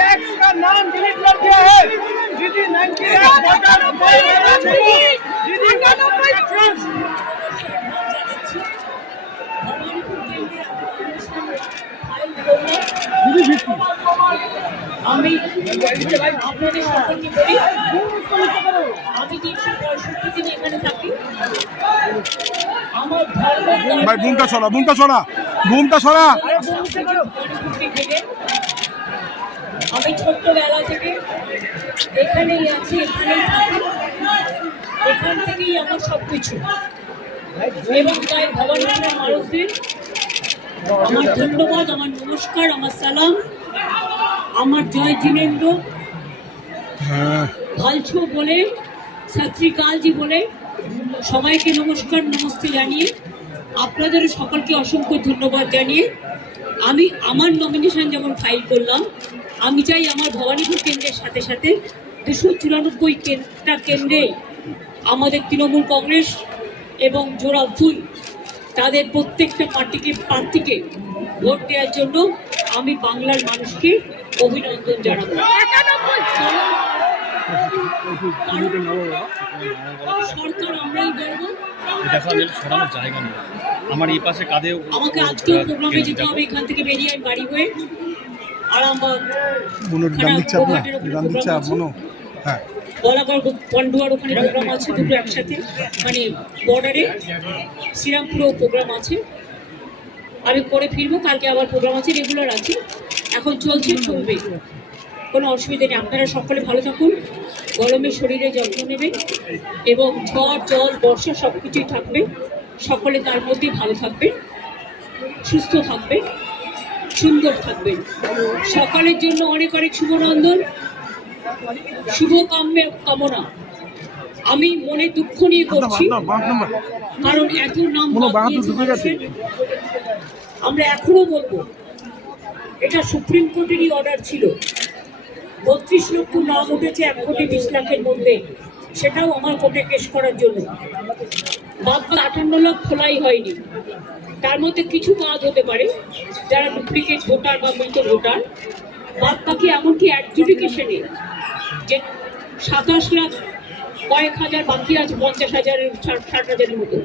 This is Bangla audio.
लैक्स का नाम डिलीट कर दिया है। दीदी 90 আমি আপনাদের সকলকে বলি, আমি 365 দিন এখানে থাকি। আমার ভাই বুমটা ছড়া আমি ছোট্টবেলা থেকে এখানেই আছি, এখানেই থাকি, এখান থেকেই আমার সবকিছু। এবং তাই ভবানীপুরের মানুষদের আমার ধন্যবাদ, আমার নমস্কার, আমার সালাম, আমার জয় জিনেন্দ্র ভালছো বলে, সত শ্রী আকালজি বলে সবাইকে নমস্কার নমস্তে জানিয়ে আপনাদেরও সকলকে অসংখ্য ধন্যবাদ জানিয়ে আমি আমার নমিনেশন যেমন ফাইল করলাম, আমি চাই আমার ভবানীপুর কেন্দ্রের সাথে সাথে 294টা কেন্দ্রে আমাদের তৃণমূল কংগ্রেস এবং জোড়া ফুল তাদের প্রত্যেকটা প্রার্থীকে ভোট দেওয়ার জন্য আমি বাংলার মানুষকে অভিনন্দন জানাবো। সরকার আমরাই বলবো, জায়গা নেই আমার এই পাশে কাঁধে। আমাকে আজকেও প্রোগ্রামে যেতে হবে, এখান থেকে বেরিয়ে আমি বাড়ি হয়ে আরামবাগ বলাগড় পান্ডুয়ার ওখানে প্রোগ্রাম আছে, দুটো একসাথে, মানে বর্ডারে শ্রীরামপুরেও প্রোগ্রাম আছে, আমি করে ফিরবো। কালকে আবার প্রোগ্রাম আছে, রেগুলার আছে, এখন চলবে, কোনো অসুবিধা নেই। আপনারা সকলে ভালো থাকুন, গরমে শরীরে যত্ন নেবেন এবং ঝড় জল বর্ষা সব কিছুই থাকবে, সকলে তার মধ্যেই ভালো থাকবেন, সুস্থ থাকবেন, সুন্দর থাকবেন। সকালের জন্য অনেক অনেক শুভনন্দন, শুভ কামনা। আমি মনে দুঃখ নিয়ে করছি, কারণ এত নাম আমরা এখনো বলবো এটা সুপ্রিম কোর্টেরই অর্ডার ছিল। 32 লক্ষ নাম উঠেছে 1 কোটি 20 লাখের মধ্যে, সেটাও আমার কোর্টে কেস করার জন্য। বাদ 58 লাখ খোলাই হয়নি, তার মধ্যে কিছু বাদ হতে পারে যারা ডুপ্লিকেট ভোটার বা মৃত ভোটার, বাদ বাকি এমনকি অ্যাডজুডিকেশনে যে 27 লাখ কয়েক হাজার বাকি আছে, 50,000 60,000-এর মতো,